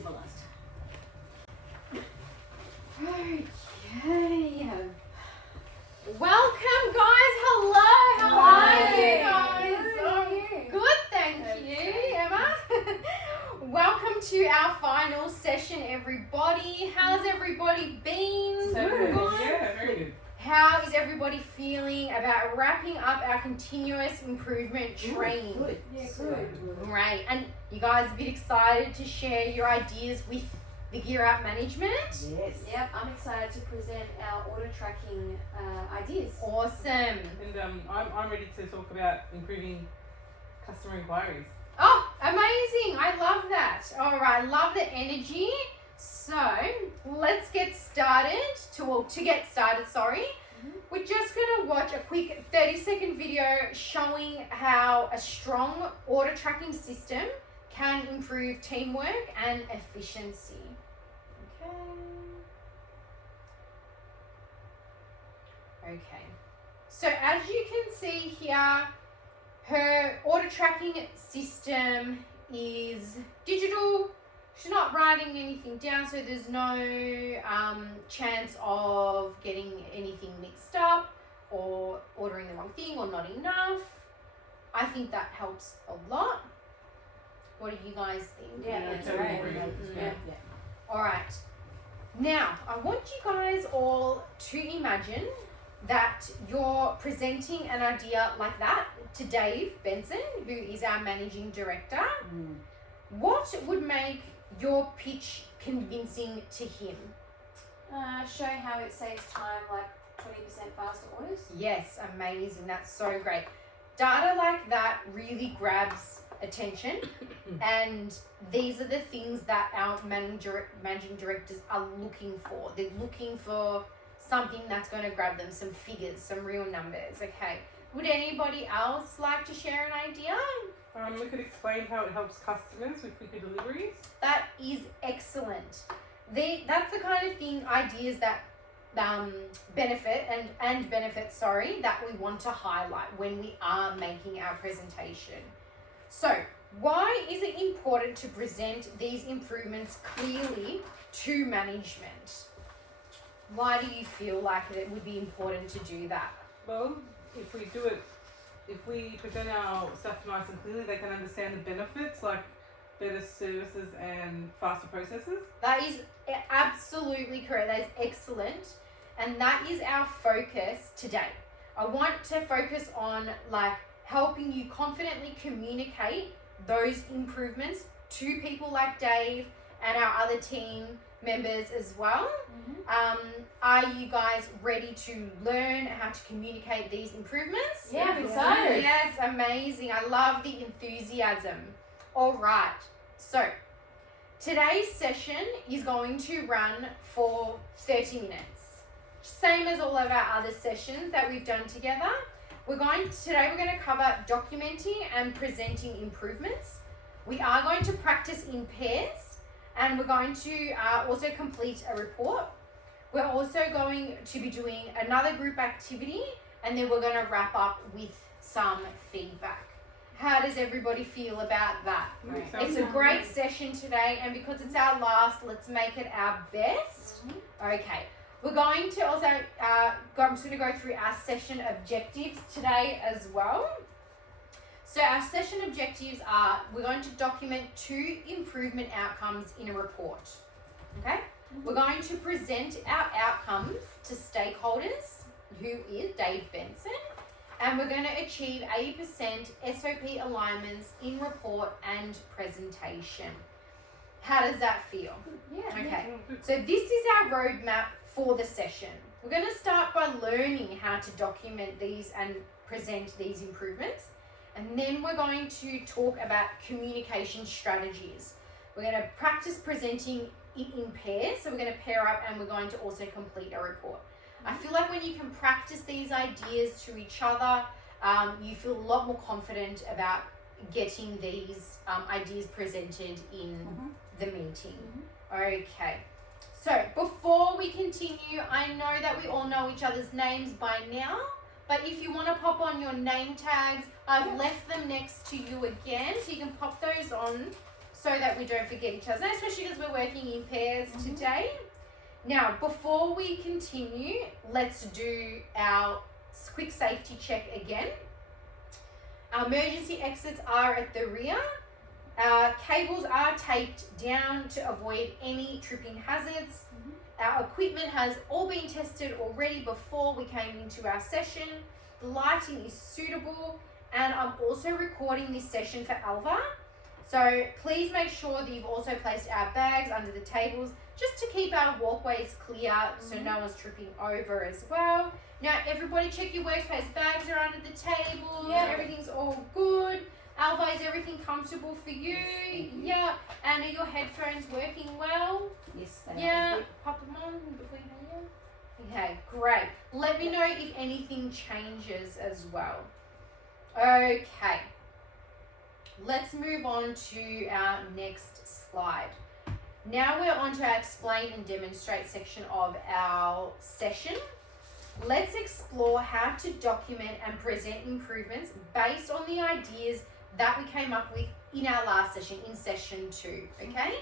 civilized. Okay. Welcome, guys. Hello. How are you guys? How are you? Good, thank you, Emma. Welcome to our final session, everybody. How's everybody been? So good. Yeah, very good. How is everybody feeling about wrapping up our continuous improvement training? Good. Yeah, good. Great. And you guys a bit excited to share your ideas with the Gear Up management? Yes. Yep, I'm excited to present our order tracking ideas. Awesome. And I'm ready to talk about improving customer inquiries. Oh, amazing. I love that. All right, love the energy. So, let's get started. To get started, we're just going to watch a quick 30-second video showing how a strong order tracking system can improve teamwork and efficiency. Okay. So as you can see here, her order tracking system is digital. She's not writing anything down, so there's no chance of getting anything mixed up or ordering the wrong thing or not enough. I think that helps a lot. What do you guys think? Yeah, Yeah, that's totally right. agree. Yeah. All right. Now, I want you guys all to imagine that you're presenting an idea like that to Dave Benson, who is our managing director. What would make your pitch convincing to him? Show how it saves time, like 20% faster orders. Yes, amazing. That's so great. Data like that really grabs attention, and these are the things that our managing directors are looking for. They're looking for something that's going to grab them, some figures, some real numbers. Okay. Would anybody else like to share an idea? We could explain how it helps customers with quicker deliveries. That is excellent. That's the kind of thing, ideas that benefit that we want to highlight when we are making our presentation. So, why is it important to present these improvements clearly to management? Why do you feel like it would be important to do that? Well, if we present our stuff nice and clearly, they can understand the benefits, like better services and faster processes. That is absolutely correct. That is excellent. And that is our focus today. I want to focus on helping you confidently communicate those improvements to people like Dave and our other team members as well. Are you guys ready to learn how to communicate these improvements? Yeah, I'm excited. Yes, amazing. I love the enthusiasm. All right. So, today's session is going to run for 30 minutes. Same as all of our other sessions that we've done together. Today we're going to cover documenting and presenting improvements. We are going to practice in pairs, and we're going to also complete a report. We're also going to be doing another group activity, and then we're going to wrap up with some feedback. How does everybody feel about that? It's a great session today, and because it's our last, let's make it our best. Okay. We're going to also, I'm just going to go through our session objectives today as well. So our session objectives are, we're going to document 2 improvement outcomes in a report. Okay? We're going to present our outcomes to stakeholders, who is Dave Benson, and we're going to achieve 80% SOP alignments in report and presentation. How does that feel? Yeah. Okay. So this is our roadmap for the session. We're going to start by learning how to document these and present these improvements. And then we're going to talk about communication strategies. We're going to practice presenting it in pairs. So we're going to pair up, and we're going to also complete a report. I feel like when you can practice these ideas to each other, you feel a lot more confident about getting these ideas presented in the meeting. Okay. So before we continue, I know that we all know each other's names by now, but if you want to pop on your name tags, I've left them next to you again, so you can pop those on so that we don't forget each other, especially because we're working in pairs today. Now, before we continue, let's do our quick safety check again. Our emergency exits are at the rear. Our cables are taped down to avoid any tripping hazards. Our equipment has all been tested already before we came into our session. The lighting is suitable, and I'm also recording this session for Alva. So please make sure that you've also placed our bags under the tables just to keep our walkways clear so no one's tripping over as well. Now everybody check your workspace. Bags are under the tables. Yeah. Everything's all good. Alva, is everything comfortable for you? Yeah. And are your headphones working well? Yes, they Yeah. are. Pop them on between here. Okay, great. Let me know if anything changes as well. Okay. Let's move on to our next slide. Now we're on to our explain and demonstrate section of our session. Let's explore how to document and present improvements based on the ideas that we came up with in our last session, in session 2, okay?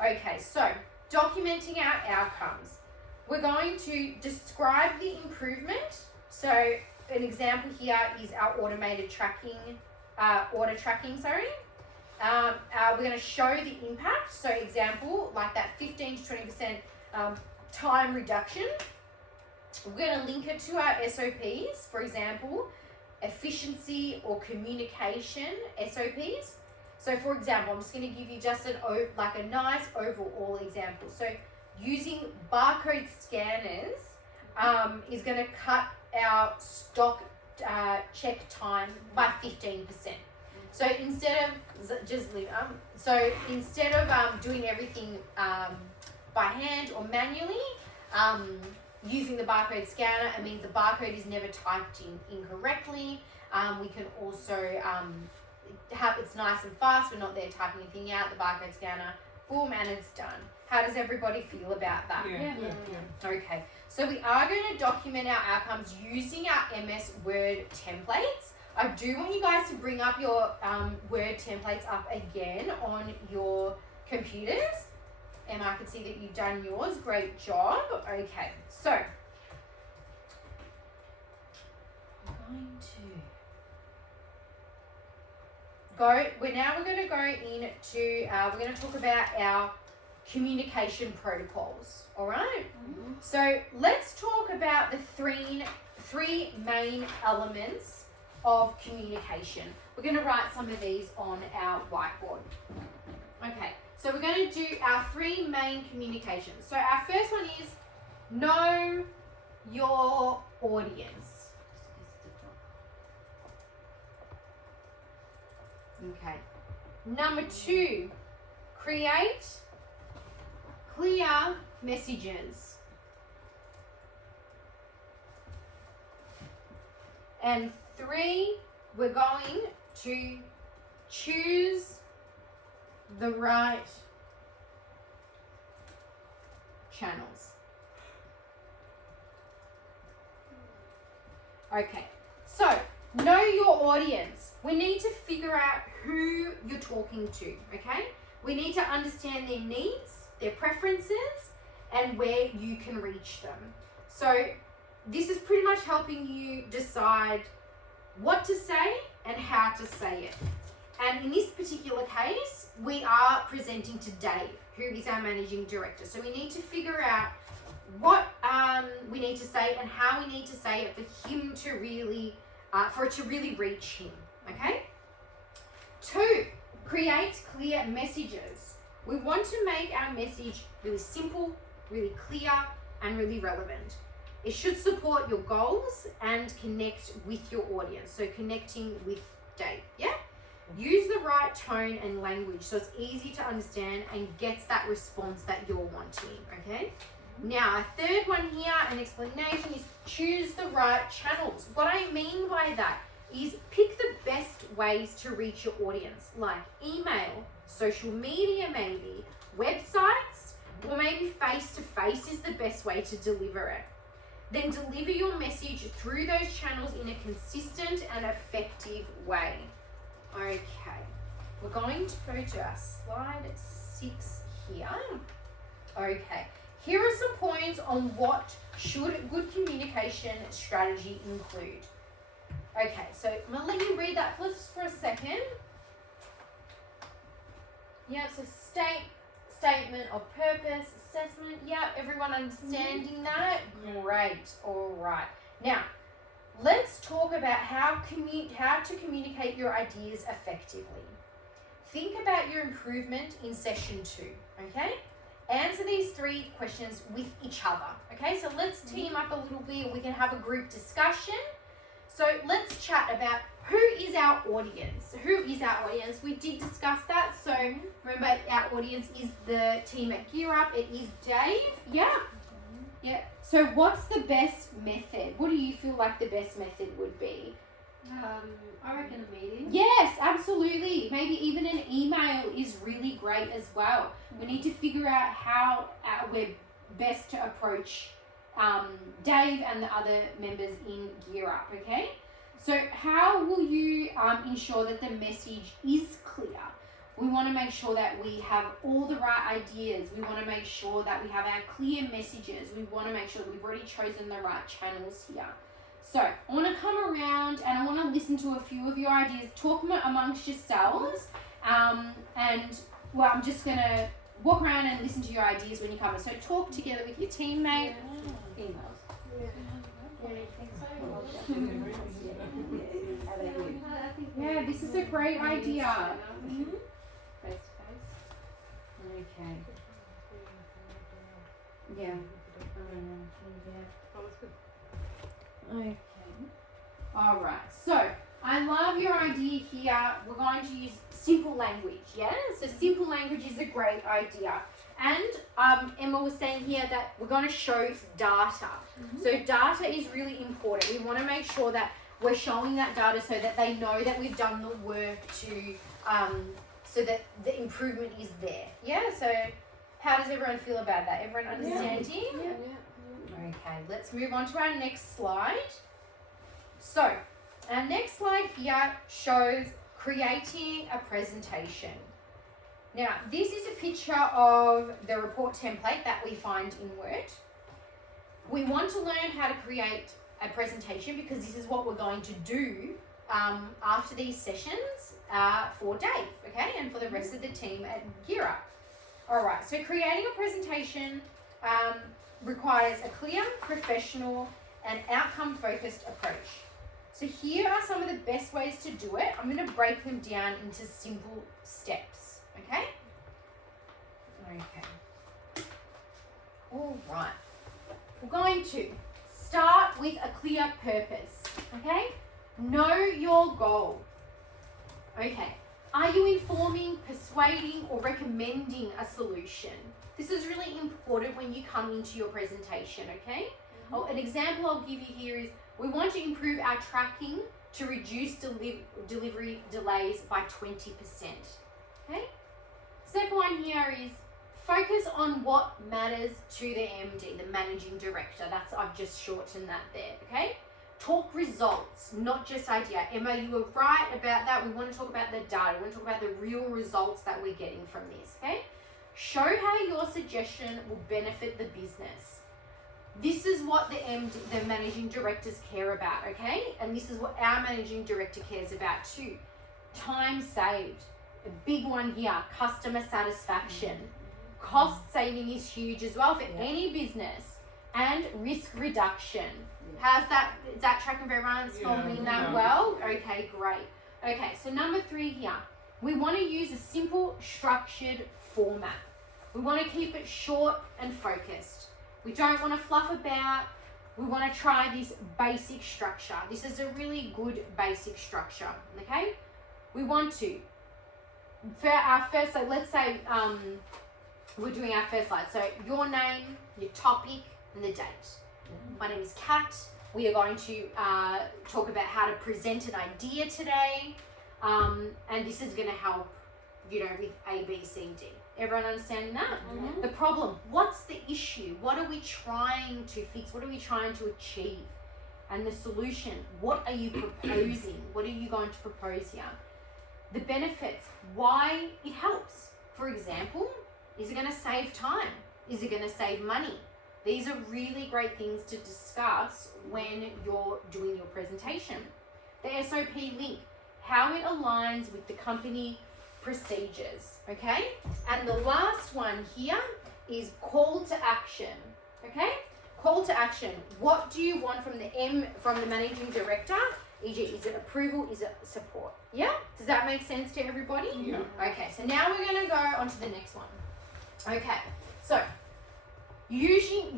Okay, so documenting our outcomes. We're going to describe the improvement. So an example here is our automated tracking, order tracking, sorry. We're going to show the impact. So example, like that 15 to 20% time reduction. We're going to link it to our SOPs, for example, efficiency or communication SOPs. So for example, I'm just going to give you just a nice overall example. So using barcode scanners is going to cut our stock check time by 15%. So instead of doing everything by hand or manually, using the barcode scanner, it means the barcode is never typed in incorrectly. We can also it's nice and fast. We're not there typing anything out. The barcode scanner, boom, and it's done. How does everybody feel about that? Yeah. Okay, so we are going to document our outcomes using our MS Word templates. I do want you guys to bring up your Word templates up again on your computers. Emma, I can see that you've done yours. Great job. Okay, so I'm going to we're going to go into we're going to talk about our communication protocols. All right. So let's talk about the three main elements of communication. We're going to write some of these on our whiteboard. Okay, so we're going to do our 3 main communications. So our first one is know your audience. Okay. Number 2, create clear messages. And 3, we're going to choose the right channels. Okay, so know your audience. We need to figure out who you're talking to, okay? We need to understand their needs, their preferences, and where you can reach them. So this is pretty much helping you decide what to say and how to say it. And in this particular case, we are presenting to Dave, who is our managing director. So we need to figure out what we need to say and how we need to say it for him to really, for it to really reach him. Okay? 2, create clear messages. We want to make our message really simple, really clear, and really relevant. It should support your goals and connect with your audience. So connecting with Dave, yeah? Use the right tone and language so it's easy to understand and gets that response that you're wanting, okay? Now, a third one here, an explanation, is choose the right channels. What I mean by that is pick the best ways to reach your audience, like email, social media maybe, websites, or maybe face-to-face is the best way to deliver it. Then deliver your message through those channels in a consistent and effective way. Okay. we're going to go to our slide 6 here. Okay, here are some points on what should good communication strategy include. Okay, so I'm gonna let you read that just for a second. Yeah, so statement of purpose, assessment. Yeah, everyone understanding that? Great. All right. Now, let's talk about how to communicate your ideas effectively. Think about your improvement in session 2, okay? Answer these 3 questions with each other, okay? So let's team up a little bit. We can have a group discussion. So let's chat about who is our audience. Who is our audience? We did discuss that. So remember, our audience is the team at Gear Up. It is Dave. Yeah. Yeah. So what's the best method? What do you feel like the best method would be? I reckon a meeting. Yes, absolutely. Maybe even an email is really great as well. We need to figure out how we're best to approach Dave and the other members in Gear Up, okay? So how will you ensure that the message is clear? We want to make sure that we have all the right ideas. We want to make sure that we have our clear messages. We want to make sure that we've already chosen the right channels here. So I want to come around and I want to listen to a few of your ideas. Talk amongst yourselves. And well, I'm just going to walk around and listen to your ideas when you come in. So talk together with your teammate. Emails. Yeah, this is a great idea. Face to face. Okay. Yeah. Okay. All right. So I love your idea here. We're going to use simple language. Yeah. So simple language is a great idea. And Emma was saying here that we're going to show data. So data is really important. We want to make sure that we're showing that data so that they know that we've done the work to, so that the improvement is there. Yeah. So how does everyone feel about that? Everyone understanding? Yeah. Okay, let's move on to our next slide. So, our next slide here shows creating a presentation. Now, this is a picture of the report template that we find in Word. We want to learn how to create a presentation because this is what we're going to do after these sessions for Dave, okay, and for the rest of the team at Gear Up. All right, so creating a presentation requires a clear, professional, and outcome-focused approach. So here are some of the best ways to do it. I'm going to break them down into simple steps, okay? Okay. All right. We're going to start with a clear purpose, okay? Know your goal. Okay. Are you informing, persuading, or recommending a solution? This is really important when you come into your presentation, okay? Oh, an example I'll give you here is we want to improve our tracking to reduce delivery delays by 20%, okay? Second one here is focus on what matters to the MD, the managing director. I've just shortened that there, okay? Talk results, not just idea. Emma, you were right about that. We want to talk about the data. We want to talk about the real results that we're getting from this, okay? Show how your suggestion will benefit the business. This is what the managing directors care about, okay? And this is what our managing director cares about too. Time saved. A big one here, customer satisfaction. Cost saving is huge as well for any business. And risk reduction. How's that? Is that tracking for everyone? It's following that well? Okay, great. Okay, so number 3 here. We want to use a simple, structured format. We want to keep it short and focused. We don't want to fluff about. We want to try this basic structure. This is a really good basic structure, okay? We want to, for our first, so let's say we're doing our first slide. So your name, your topic, and the date. My name is Kat. We are going to talk about how to present an idea today. And this is going to help, with A, B, C, D. Everyone understanding that? The problem, what's the issue? What are we trying to fix? What are we trying to achieve? And the solution, what are you proposing? What are you going to propose here? the benefits, why it helps. For example, is it going to save time? Is it going to save money? These are really great things to discuss when you're doing your presentation. The SOP link, how it aligns with the company procedures, okay? And the last one here is call to action, okay? Call to action. What do you want from the managing director? Is it approval? Is it support? Yeah? Does that make sense to everybody? Yeah. Okay, so now we're going to go on to the next one. Okay, so using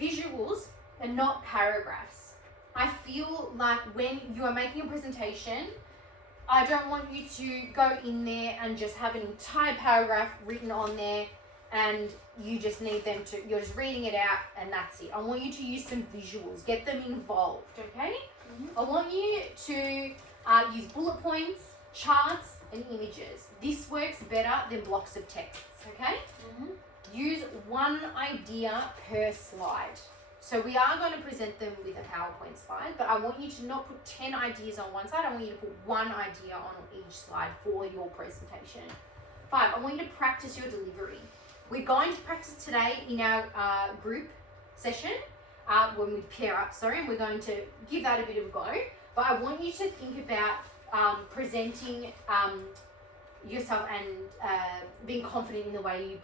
visuals and not paragraphs. I feel like when you are making a presentation, I don't want you to go in there and just have an entire paragraph written on there and you just need them to, you're just reading it out and that's it. I want you to use some visuals, get them involved, okay? Mm-hmm. I want you to use bullet points, charts, and images. This works better than blocks of texts, okay? Mm-hmm. Use one idea per slide. So we are going to present them with a PowerPoint slide, but I want you to not put 10 ideas on one side. I want you to put one idea on each slide for your presentation. 5, I want you to practice your delivery. We're going to practice today in our group session when we pair up, and we're going to give that a bit of a go. But I want you to think about presenting yourself and being confident in the way you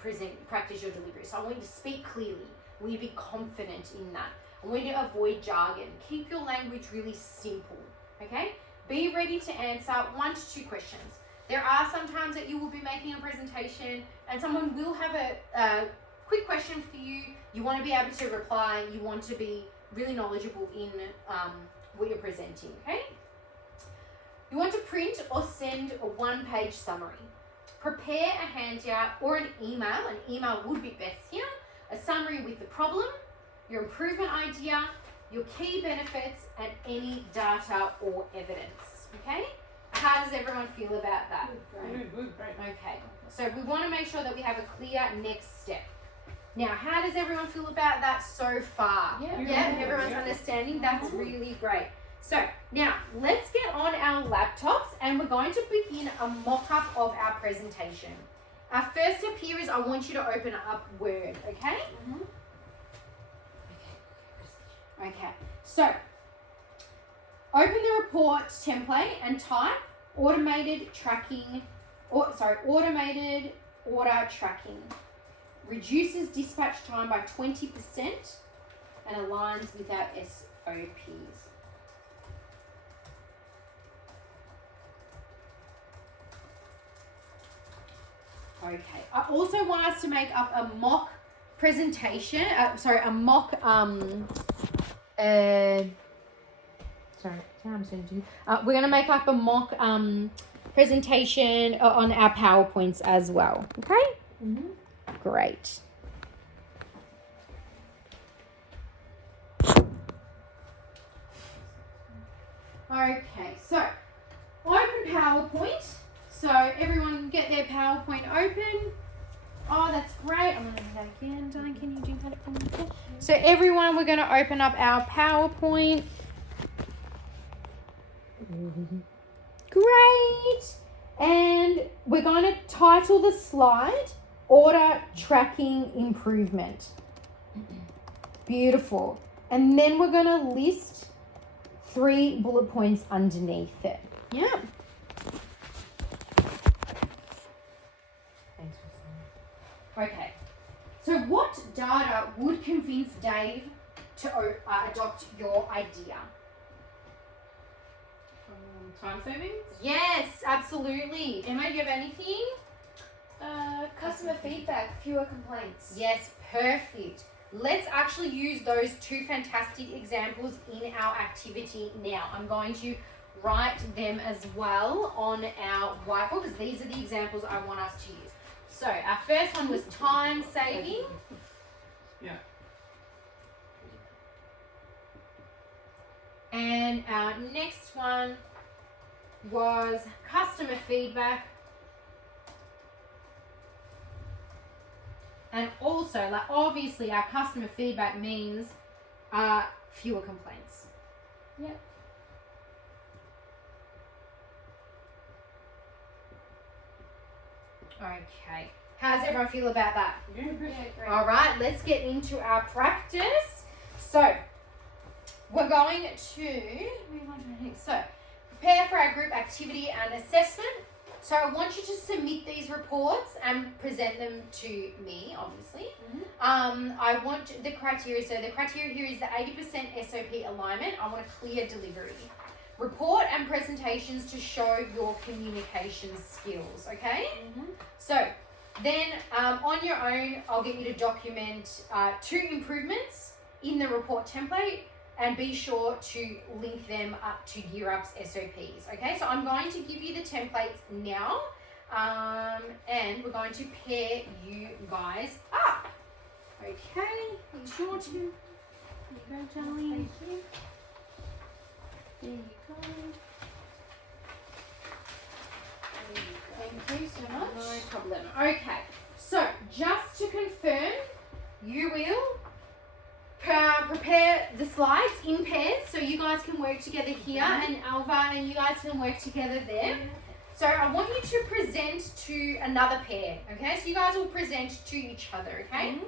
practice your delivery. So I want you to speak clearly. Will you be confident in that? I want you to avoid jargon. Keep your language really simple, okay? Be ready to answer 1 to 2 questions. There are some times that you will be making a presentation and someone will have a quick question for you. You want to be able to reply. You want to be really knowledgeable in what you're presenting, okay? You want to print or send a 1-page summary. Prepare a handout or an email. An email would be best here. A summary with the problem, your improvement idea, your key benefits, and any data or evidence, okay? How does everyone feel about that? Good, great. Okay, so we want to make sure that we have a clear next step. Now, how does everyone feel about that so far? Yeah. Everyone's understanding? That's really great. So, now, let's get on our laptops and we're going to begin a mock-up of our presentation. Our first step here is I want you to open up Word, okay? Mm-hmm. Okay, so open the report template and type automated order tracking. Reduces dispatch time by 20% and aligns with our SOPs. Okay. I also want us to make up a mock presentation. We're going to make up a mock presentation on our PowerPoints as well. Okay? Mm-hmm. Great. Okay, so open PowerPoint. So everyone get their PowerPoint open. Oh, that's great. I'm going to do that again. Diane, can you do that for me? So everyone, we're going to open up our PowerPoint. Great. And we're going to title the slide Order Tracking Improvement. Beautiful. And then we're going to list 3 bullet points underneath it. Yeah. Okay, so what data would convince Dave to adopt your idea? Time savings? Yes, absolutely. Emma, do you have anything? Customer feedback, fewer complaints. Yes, perfect. Let's actually use those 2 fantastic examples in our activity now. I'm going to write them as well on our whiteboard because these are the examples I want us to use. So our first one was time saving. Yeah. And our next one was customer feedback. And also, like obviously our customer feedback means fewer complaints. Yep. Okay. How does everyone feel about that? Yeah, great. Yeah, great. All right, let's get into our practice. So, we're going to prepare for our group activity and assessment. So, I want you to submit these reports and present them to me, obviously. I want the criteria. So, the criteria here is the 80% SOP alignment. I want a clear delivery. Report and presentations to show your communication skills, okay? So, then on your own, I'll get you to document 2 improvements in the report template and be sure to link them up to GearUp's SOPs, okay? So I'm going to give you the templates now and we're going to pair you guys up, okay? Be sure to, here you go, Charlie. Thank you. There you go. Thank you so much. No problem. Okay, so just to confirm, you will prepare the slides in pairs so you guys can work together here and Alva and you guys can work together there. So I want you to present to another pair, okay? So you guys will present to each other, okay?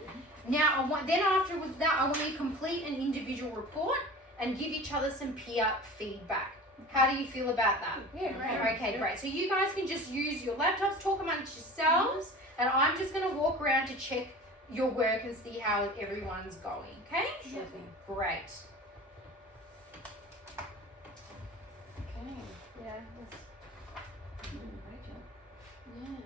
Now, then afterwards that, I want you to complete an individual report and give each other some peer feedback. How do you feel about that? Yeah, great. Okay, great. So you guys can just use your laptops, talk amongst yourselves, and I'm just going to walk around to check your work and see how everyone's going, okay? Sure thing. Great. Okay. Yeah. Great job. Yeah.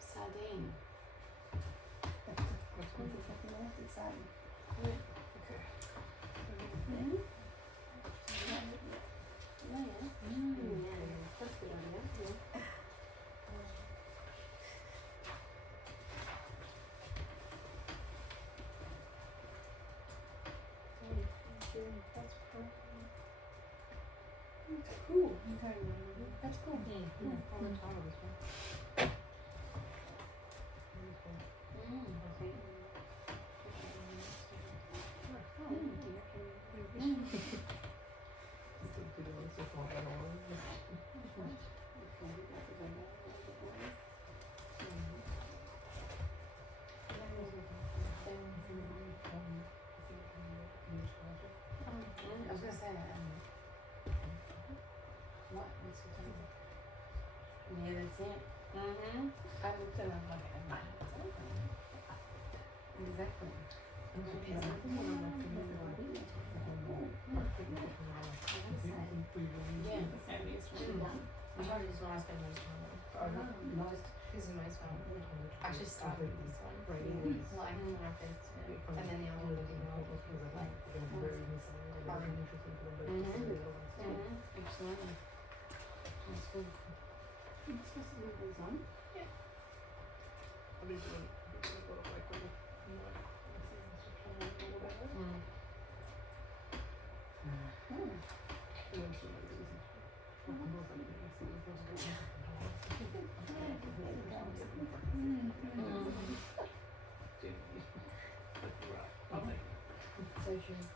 Sardine. Cool. That's cool. I was gonna say, what? What's the time? Yeah, that's it. I looked at it, I'm like, exactly. Yeah. I probably just want to spend most time on it. This is most fun. I should start with this one. Like my first term. And then the other one would be like Absolutely. That's good. So true.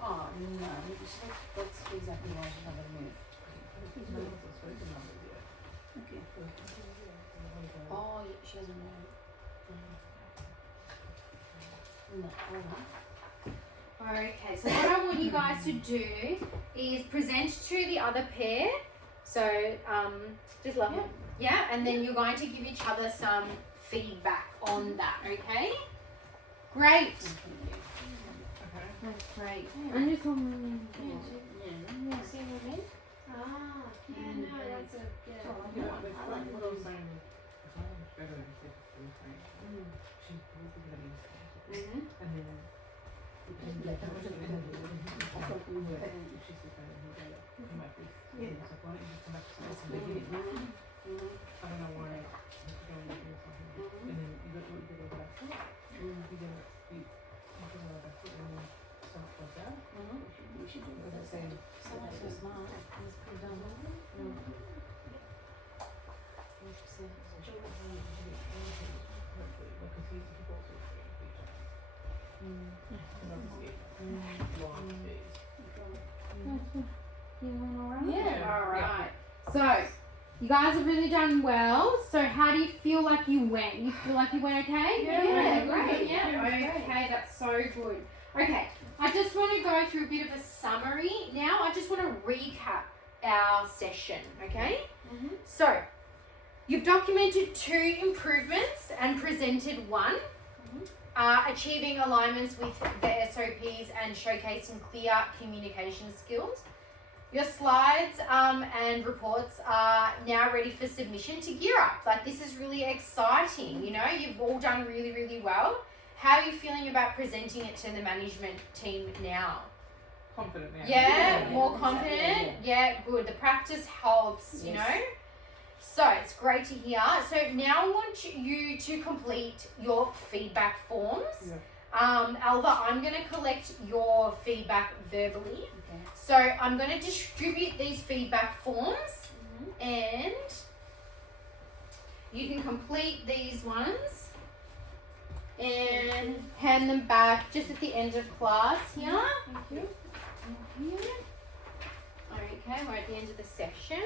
Oh, no. That's exactly why she's not going to move. None of us have spoken numbers yet. Okay. Oh, yeah, she doesn't know. No, Okay, so what I want you guys to do is present to the other pair. So, just love it. Yeah, and then you're going to give each other some feedback on that, okay? Great. Okay. That's great. I'm just See what I mean? Ah, yeah, no, that's a, yeah. I like what I was saying. If I was better than 63, she's probably going to be Mm-hmm. and then if she's better, he might be. So why don't you just come back to space and begin? I don't know why you go in here or something. And then you get over that foot. You get over that foot and then start like that. We should do As I that. say, Someone's so smart. Let's put it down. because he's also Yeah. All right. So, you guys have really done well. So, how do you feel like you went? You feel like you went okay? Yeah, great. great. Yeah, okay, that's so good. Okay, I just want to go through a bit of a summary now. I just want to recap our session, okay? So, you've documented 2 improvements and presented 1. Achieving alignments with the SOPs and showcasing clear communication skills. Your slides and reports are now ready for submission to Gear Up. Like, this is really exciting, you know, you've all done really, really well. How are you feeling about presenting it to the management team now? confident now. Yeah, more confident. Yeah, good. The practice helps, you know. So it's great to hear. So now I want you to complete your feedback forms. Alva, I'm going to collect your feedback verbally. Okay. So I'm going to distribute these feedback forms and you can complete these ones and hand them back just at the end of class here. Thank you. Okay, we're at the end of the session.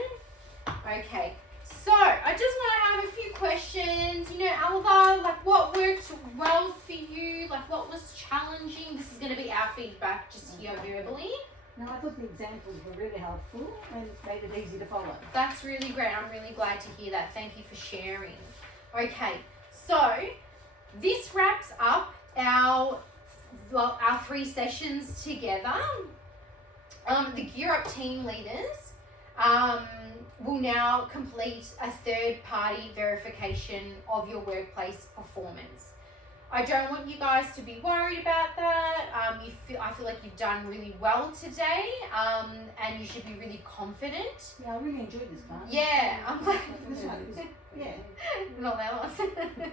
Okay, so I just want to have a few questions. You know, Alva, like what worked well for you? Like what was challenging? This is going to be our feedback just here verbally. No, I thought the examples were really helpful and made it easy to follow. That's really great. I'm really glad to hear that. Thank you for sharing. Okay, so this wraps up our 3 sessions together. The Gear Up team leaders will now complete a third-party verification of your workplace performance. I don't want you guys to be worried about that. I feel like you've done really well today, and you should be really confident. Yeah, I really enjoyed this class. Yeah, I'm glad. This one is, yeah. Not that one.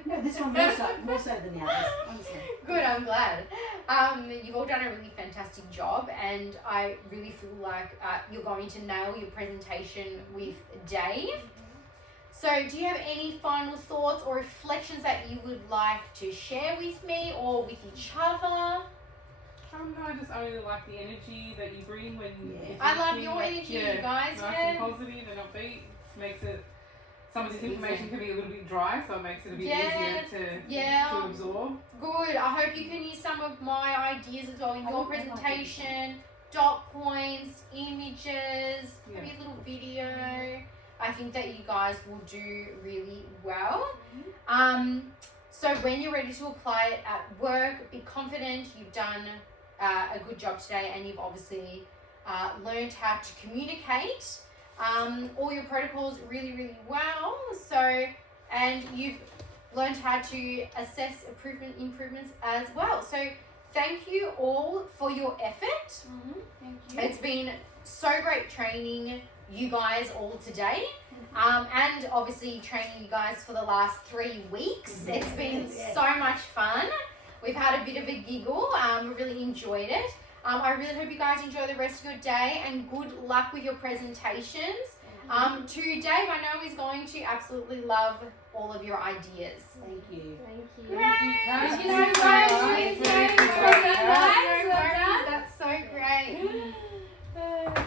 No, this one more so than the others, honestly. Good, I'm glad. You've all done a really fantastic job, and I really feel like you're going to nail your presentation with Dave. So, do you have any final thoughts or reflections that you would like to share with me or with each other? No, I just only like the energy that you bring when you're I love teaching, your like, energy, you guys. Nice and positive and upbeat. Makes it, some of this information can be a little bit dry, so it makes it a bit easier to absorb. Good. I hope you can use some of my ideas as well in your presentation. Dot points, images, maybe a little video. I think that you guys will do really well. So when you're ready to apply it at work, be confident. You've done a good job today, and you've obviously learned how to communicate all your protocols really, really well. So, and you've learned how to assess improvements as well. So thank you all for your effort. Thank you. It's been so great training you guys all today, and obviously training you guys for the last 3 weeks. It's been so much fun. We've had a bit of a giggle. We really enjoyed it. I really hope you guys enjoy the rest of your day, and good luck with your presentations. To Dave, I know he's going to absolutely love all of your ideas. Thank you. Thank you. Thank you so much. Thank you. Well done, guys. Well done. That's so great.